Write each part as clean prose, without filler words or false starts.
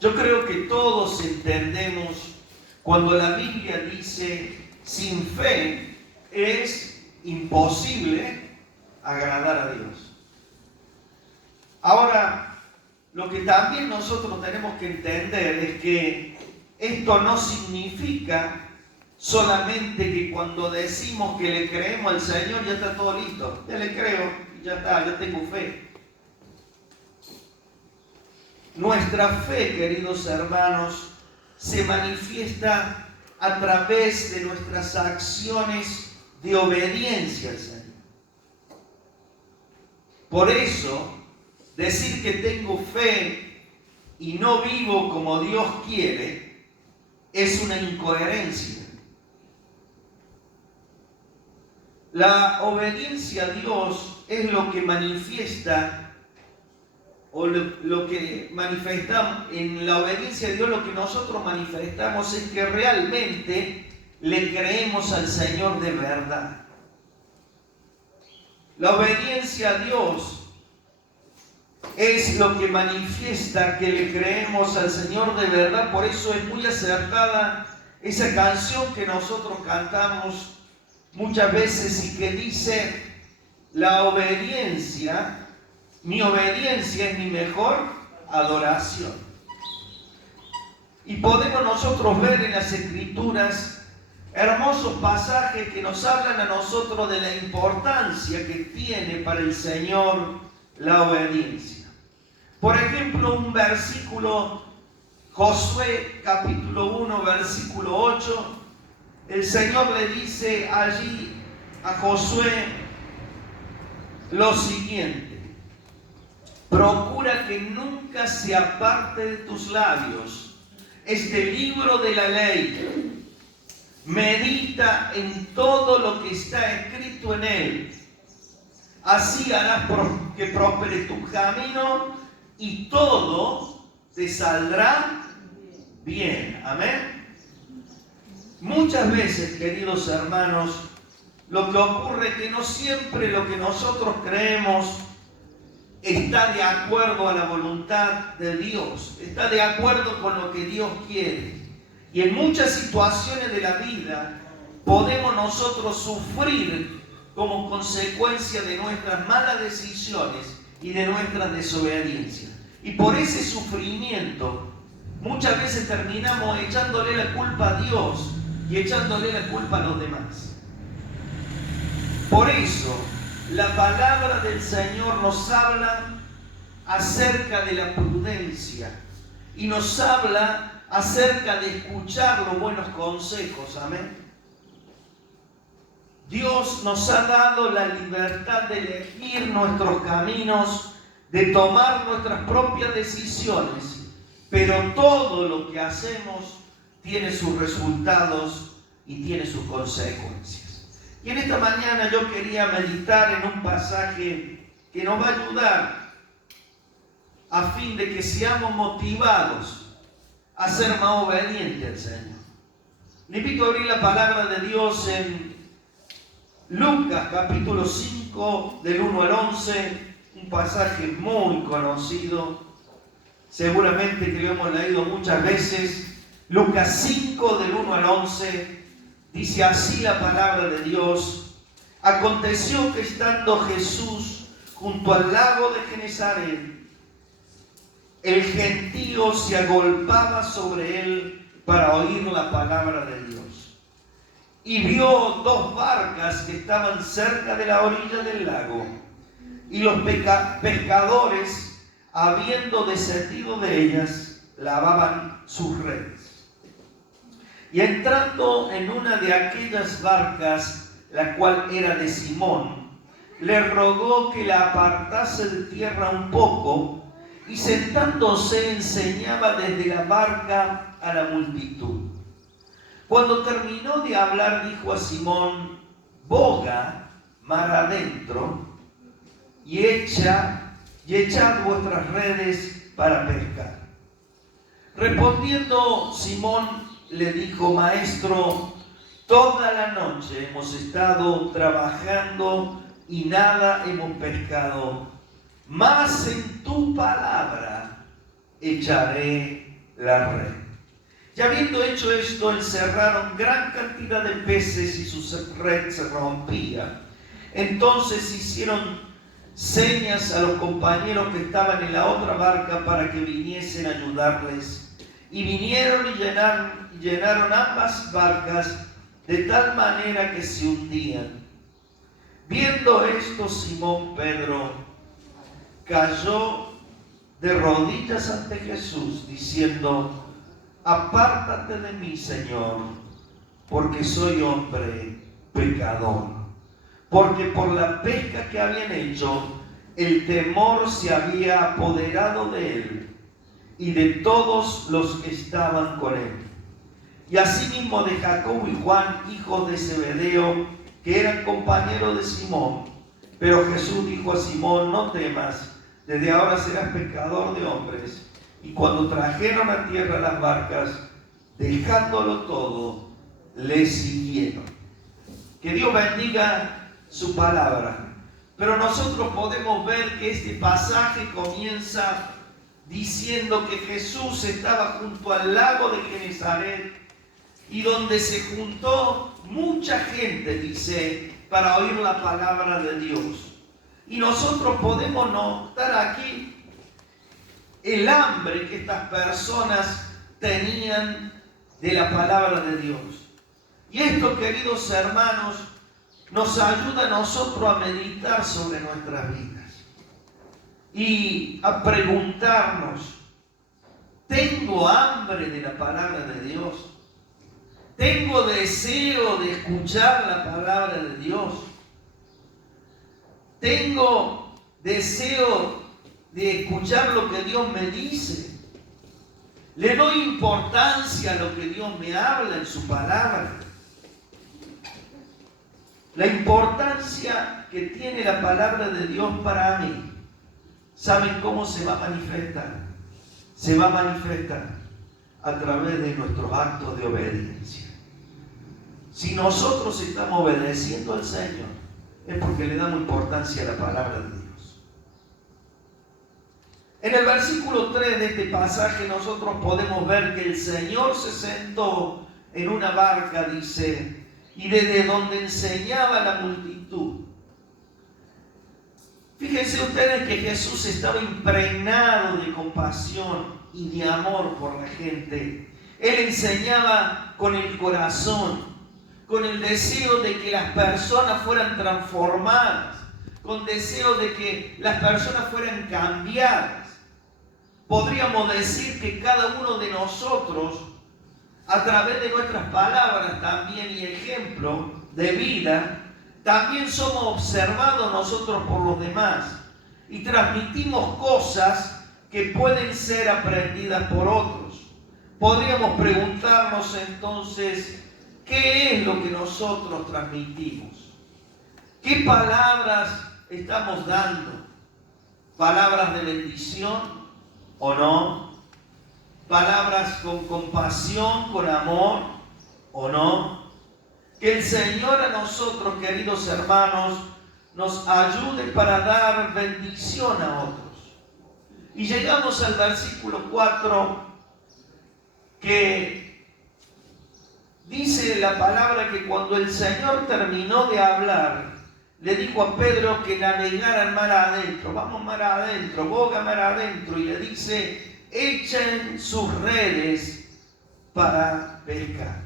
Yo creo que todos entendemos cuando la Biblia dice, sin fe es imposible agradar a Dios. Ahora, lo que también nosotros tenemos que entender es que esto no significa solamente que cuando decimos que le creemos al Señor ya está todo listo. Ya le creo, ya está, ya tengo fe. Nuestra fe, queridos hermanos, se manifiesta a través de nuestras acciones de obediencia al Señor. Por eso, decir que tengo fe y no vivo como Dios quiere es una incoherencia. La obediencia a Dios es lo que manifiesta, o lo que manifestamos, en la obediencia a Dios lo que nosotros manifestamos es que realmente le creemos al Señor de verdad. La obediencia a Dios es lo que manifiesta que le creemos al Señor de verdad. Por eso es muy acertada esa canción que nosotros cantamos muchas veces y que dice, la obediencia, mi obediencia es mi mejor adoración. Y podemos nosotros ver en las Escrituras hermosos pasajes que nos hablan a nosotros de la importancia que tiene para el Señor la obediencia. Por ejemplo, un versículo, Josué capítulo 1, versículo 8, el Señor le dice allí a Josué lo siguiente: procura que nunca se aparte de tus labios este libro de la ley. Medita en todo lo que está escrito en él. Así harás que prospere tu camino y todo te saldrá bien. Amén. Muchas veces, queridos hermanos, lo que ocurre es que no siempre lo que nosotros creemos está de acuerdo a la voluntad de Dios, está de acuerdo con lo que Dios quiere. Y en muchas situaciones de la vida podemos nosotros sufrir como consecuencia de nuestras malas decisiones y de nuestra desobediencia. Y por ese sufrimiento muchas veces terminamos echándole la culpa a Dios y echándole la culpa a los demás. Por eso la palabra del Señor nos habla acerca de la prudencia y nos habla acerca de escuchar los buenos consejos. Amén. Dios nos ha dado la libertad de elegir nuestros caminos, de tomar nuestras propias decisiones, pero todo lo que hacemos tiene sus resultados y tiene sus consecuencias. Y en esta mañana yo quería meditar en un pasaje que nos va a ayudar a fin de que seamos motivados a ser más obedientes al Señor. Le invito a abrir la palabra de Dios en Lucas capítulo 5 del 1 al 11, un pasaje muy conocido, seguramente que lo hemos leído muchas veces. Lucas 5 del 1 al 11 dice así la palabra de Dios: aconteció que estando Jesús junto al lago de Genesaret, el gentío se agolpaba sobre él para oír la palabra de Dios. Y vio dos barcas que estaban cerca de la orilla del lago, y los pescadores, habiendo descendido de ellas, lavaban sus redes. Y entrando en una de aquellas barcas, la cual era de Simón, le rogó que la apartase de tierra un poco, y sentándose enseñaba desde la barca a la multitud. Cuando terminó de hablar, dijo a Simón: boga mar adentro y echad vuestras redes para pescar. Respondiendo Simón le dijo: maestro, toda la noche hemos estado trabajando y nada hemos pescado, mas en tu palabra echaré la red. Y habiendo hecho esto, encerraron gran cantidad de peces y su red se rompía. Entonces hicieron señas a los compañeros que estaban en la otra barca para que viniesen a ayudarles. Y vinieron y llenaron ambas barcas de tal manera que se hundían. Viendo esto, Simón Pedro cayó de rodillas ante Jesús, diciendo: apártate de mí, Señor, porque soy hombre pecador. Porque por la pesca que habían hecho, el temor se había apoderado de él y de todos los que estaban con él. Y asimismo de Jacobo y Juan, hijos de Zebedeo, que eran compañeros de Simón. Pero Jesús dijo a Simón: no temas, desde ahora serás pescador de hombres. Y cuando trajeron a tierra las barcas, dejándolo todo, le siguieron. Que Dios bendiga su palabra. Pero nosotros podemos ver que este pasaje comienza diciendo que Jesús estaba junto al lago de Genesaret y donde se juntó mucha gente, dice, para oír la palabra de Dios. Y nosotros podemos notar aquí el hambre que estas personas tenían de la palabra de Dios. Y esto, queridos hermanos, nos ayuda a nosotros a meditar sobre nuestras vidas y a preguntarnos: ¿tengo hambre de la palabra de Dios? ¿Tengo deseo de escuchar la palabra de Dios? ¿Tengo deseo de escuchar lo que Dios me dice? ¿Le doy importancia a lo que Dios me habla en su palabra? La importancia que tiene la palabra de Dios para mí, ¿saben cómo se va a manifestar? Se va a manifestar a través de nuestros actos de obediencia. Si nosotros estamos obedeciendo al Señor, es porque le damos importancia a la palabra de Dios. En el versículo 3 de este pasaje nosotros podemos ver que el Señor se sentó en una barca, dice, y desde donde enseñaba a la multitud. Fíjense ustedes que Jesús estaba impregnado de compasión y de amor por la gente. Él enseñaba con el corazón, con el deseo de que las personas fueran transformadas, con deseo de que las personas fueran cambiadas. Podríamos decir que cada uno de nosotros, a través de nuestras palabras también y ejemplo de vida, también somos observados nosotros por los demás y transmitimos cosas que pueden ser aprendidas por otros. Podríamos preguntarnos entonces, ¿qué es lo que nosotros transmitimos? ¿Qué palabras estamos dando? ¿Palabras de bendición o no? ¿Palabras con compasión, con amor o no? Que el Señor a nosotros, queridos hermanos, nos ayude para dar bendición a otros. Y llegamos al versículo 4, que dice la palabra que cuando el Señor terminó de hablar, le dijo a Pedro que navegara mar adentro. Vamos mar adentro, boga mar adentro. Y le dice: echen sus redes para pescar.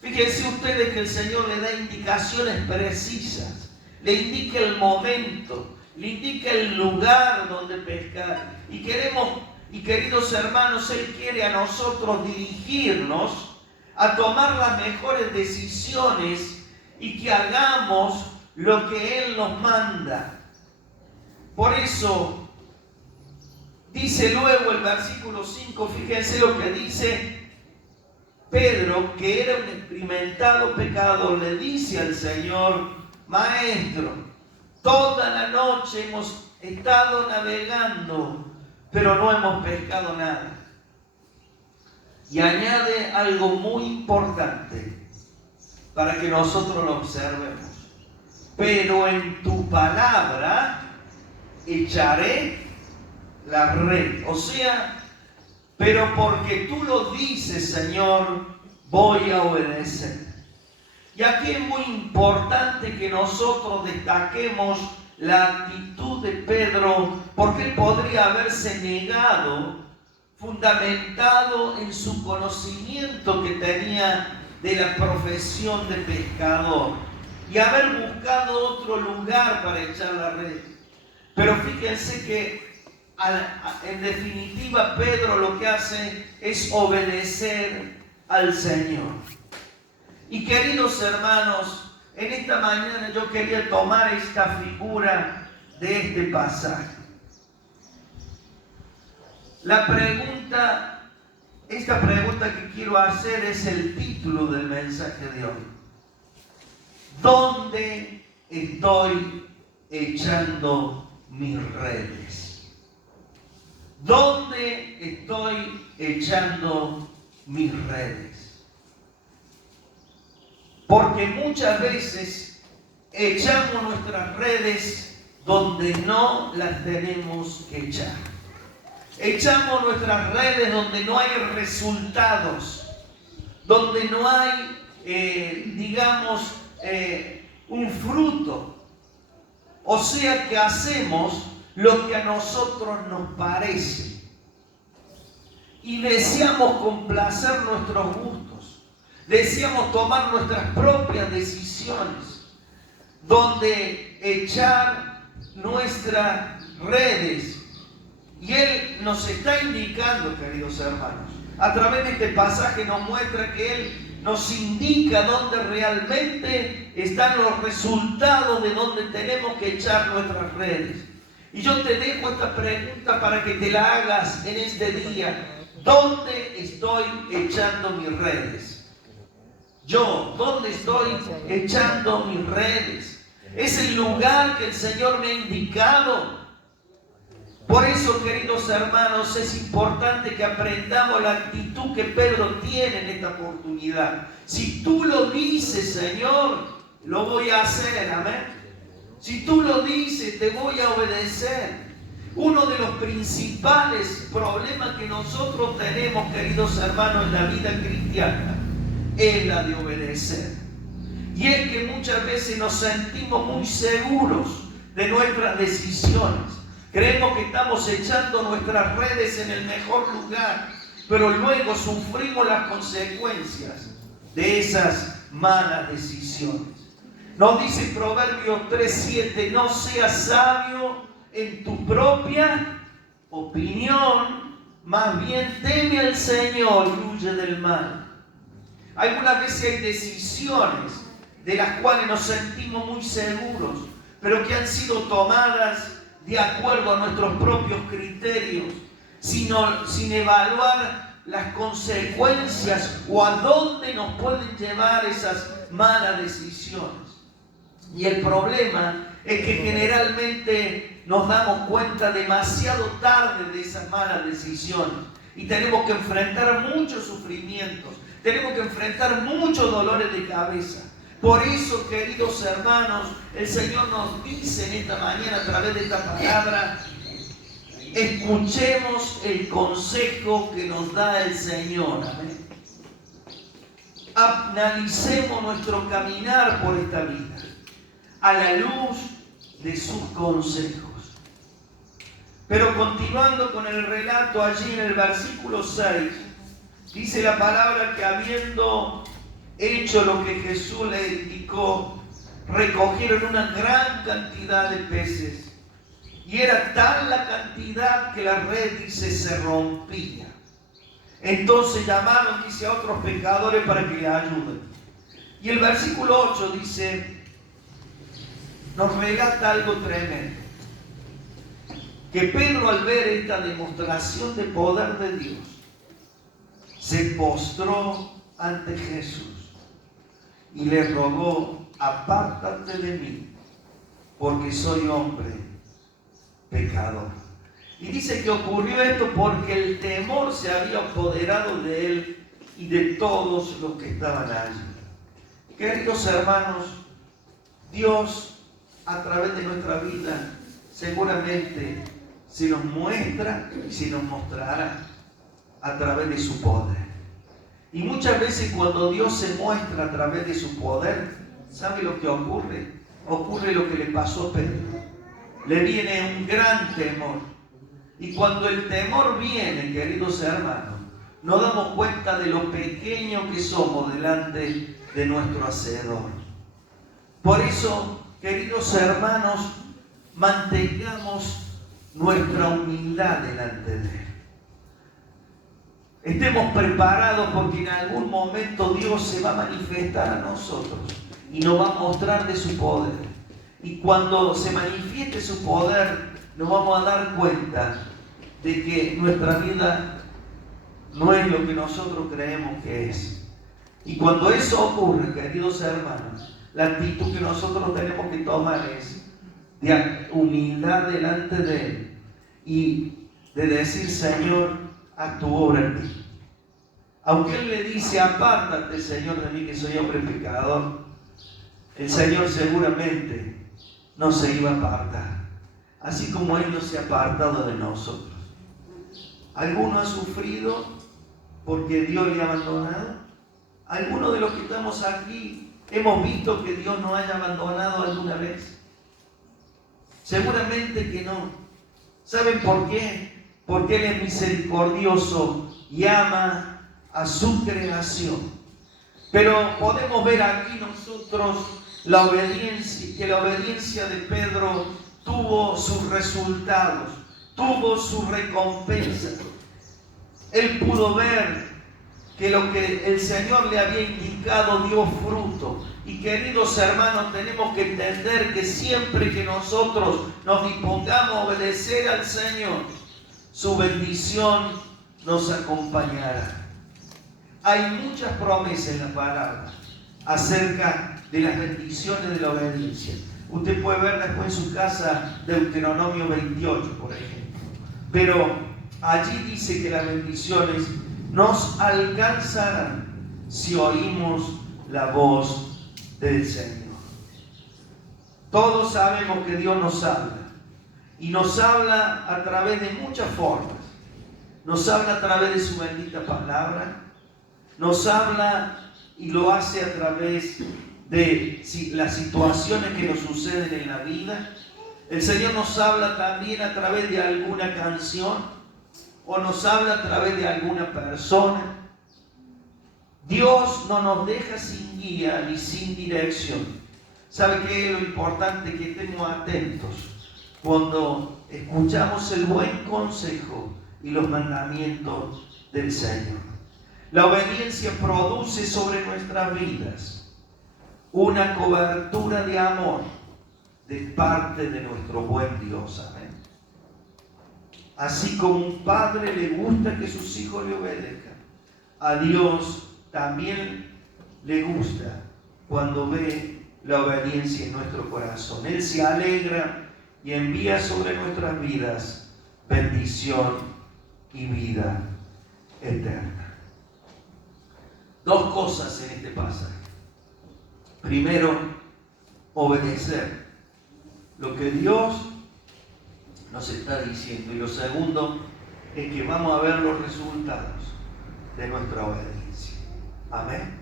Fíjense ustedes que el Señor le da indicaciones precisas. Le indica el momento, le indica el lugar donde pescar. Y queridos hermanos, Él quiere a nosotros dirigirnos a tomar las mejores decisiones y que hagamos lo que Él nos manda. Por eso dice luego el versículo 5, fíjense lo que dice Pedro, que era un experimentado pecador, le dice al Señor: Maestro, toda la noche hemos estado navegando, pero no hemos pescado nada. Y añade algo muy importante para que nosotros lo observemos: pero en tu palabra echaré la red. O sea, pero porque tú lo dices, Señor, voy a obedecer. Y aquí es muy importante que nosotros destaquemos la actitud de Pedro, porque él podría haberse negado, fundamentado en su conocimiento que tenía de la profesión de pescador, y haber buscado otro lugar para echar la red. Pero fíjense que en definitiva Pedro lo que hace es obedecer al Señor. Y queridos hermanos, en esta mañana yo quería tomar esta figura de este pasaje. Esta pregunta que quiero hacer es el título del mensaje de hoy. ¿Dónde estoy echando mis redes? ¿Dónde estoy echando mis redes? Porque muchas veces echamos nuestras redes donde no las tenemos que echar. Echamos nuestras redes donde no hay resultados, donde no hay, un fruto. O sea que hacemos lo que a nosotros nos parece y deseamos complacer nuestros gustos, deseamos tomar nuestras propias decisiones, donde echar nuestras redes. Y Él nos está indicando, queridos hermanos, a través de este pasaje nos muestra que Él nos indica dónde realmente están los resultados de dónde tenemos que echar nuestras redes. Y yo te dejo esta pregunta para que te la hagas en este día. ¿Dónde estoy echando mis redes? Yo, ¿dónde estoy echando mis redes? Es el lugar que el Señor me ha indicado. Por eso, queridos hermanos, es importante que aprendamos la actitud que Pedro tiene en esta oportunidad. Si tú lo dices, Señor, lo voy a hacer, amén. Si tú lo dices, te voy a obedecer. Uno de los principales problemas que nosotros tenemos, queridos hermanos, en la vida cristiana, es la de obedecer. Y es que muchas veces nos sentimos muy seguros de nuestras decisiones. Creemos que estamos echando nuestras redes en el mejor lugar, pero luego sufrimos las consecuencias de esas malas decisiones. Nos dice Proverbios 3:7, no seas sabio en tu propia opinión, más bien teme al Señor y huye del mal. Algunas veces hay decisiones de las cuales nos sentimos muy seguros, pero que han sido tomadas de acuerdo a nuestros propios criterios, sin evaluar las consecuencias o a dónde nos pueden llevar esas malas decisiones. Y el problema es que generalmente nos damos cuenta demasiado tarde de esas malas decisiones y tenemos que enfrentar muchos sufrimientos, tenemos que enfrentar muchos dolores de cabeza. Por eso, queridos hermanos, el Señor nos dice en esta mañana a través de esta palabra, escuchemos el consejo que nos da el Señor. Amén. Analicemos nuestro caminar por esta vida a la luz de sus consejos. Pero continuando con el relato, allí en el versículo 6, dice la palabra que habiendo hecho lo que Jesús le indicó, recogieron una gran cantidad de peces. Y era tal la cantidad que la red, dice, se rompía. Entonces llamaron, dice, a otros pescadores para que le ayuden. Y el versículo 8 dice, nos relata algo tremendo. Que Pedro, al ver esta demostración de poder de Dios, se postró ante Jesús y le rogó, apártate de mí, porque soy hombre pecador. Y dice que ocurrió esto porque el temor se había apoderado de él y de todos los que estaban allí. Queridos hermanos, Dios a través de nuestra vida seguramente se nos muestra y se nos mostrará. a través de su poder. Y muchas veces cuando Dios se muestra a través de su poder, ¿sabe lo que ocurre? Ocurre lo que le pasó a Pedro. Le viene un gran temor. Y cuando el temor viene, queridos hermanos, nos damos cuenta de lo pequeño que somos delante de nuestro Hacedor. Por eso, queridos hermanos, mantengamos nuestra humildad delante de Él. Estemos preparados porque en algún momento Dios se va a manifestar a nosotros y nos va a mostrar de su poder. Y cuando se manifieste su poder, nos vamos a dar cuenta de que nuestra vida no es lo que nosotros creemos que es. Y cuando eso ocurre, queridos hermanos, la actitud que nosotros tenemos que tomar es de humildad delante de Él y de decir: Señor, haz tu obra en mí. Aunque Él le dice: apártate, Señor, de mí, que soy hombre pecador, el Señor seguramente no se iba a apartar, así como Él no se ha apartado de nosotros. ¿Alguno ha sufrido porque Dios le ha abandonado? ¿Alguno de los que estamos aquí hemos visto que Dios nos haya abandonado alguna vez? Seguramente que no. ¿Saben por qué? Porque Él es misericordioso y ama a su creación. Pero podemos ver aquí nosotros la obediencia, que la obediencia de Pedro tuvo sus resultados, tuvo su recompensa. Él pudo ver que lo que el Señor le había indicado dio fruto. Y queridos hermanos, tenemos que entender que siempre que nosotros nos dispongamos a obedecer al Señor, su bendición nos acompañará. Hay muchas promesas en la palabra acerca de las bendiciones de la obediencia. Usted puede ver después en su casa Deuteronomio 28, por ejemplo. Pero allí dice que las bendiciones nos alcanzarán si oímos la voz del Señor. Todos sabemos que Dios nos habla. Y nos habla a través de muchas formas. Nos habla a través de su bendita palabra. Nos habla y lo hace a través de las situaciones que nos suceden en la vida. El Señor nos habla también a través de alguna canción o nos habla a través de alguna persona. Dios no nos deja sin guía ni sin dirección. ¿Sabe qué es lo importante? Que estemos atentos cuando escuchamos el buen consejo y los mandamientos del Señor. La obediencia produce sobre nuestras vidas una cobertura de amor de parte de nuestro buen Dios. Amén. Así como un padre le gusta que sus hijos le obedezcan, a Dios también le gusta cuando ve la obediencia en nuestro corazón. Él se alegra y envía sobre nuestras vidas bendición y vida eterna. Dos cosas en este pasaje. Primero, obedecer lo que Dios nos está diciendo. Y lo segundo es que vamos a ver los resultados de nuestra obediencia. Amén.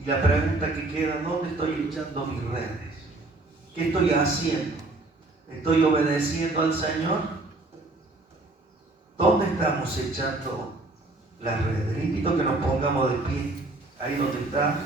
Y la pregunta que queda: ¿dónde estoy echando mis redes? ¿Qué estoy haciendo? ¿Estoy obedeciendo al Señor? ¿Dónde estamos echando las redes? Le invito a que nos pongamos de pie, ahí donde está.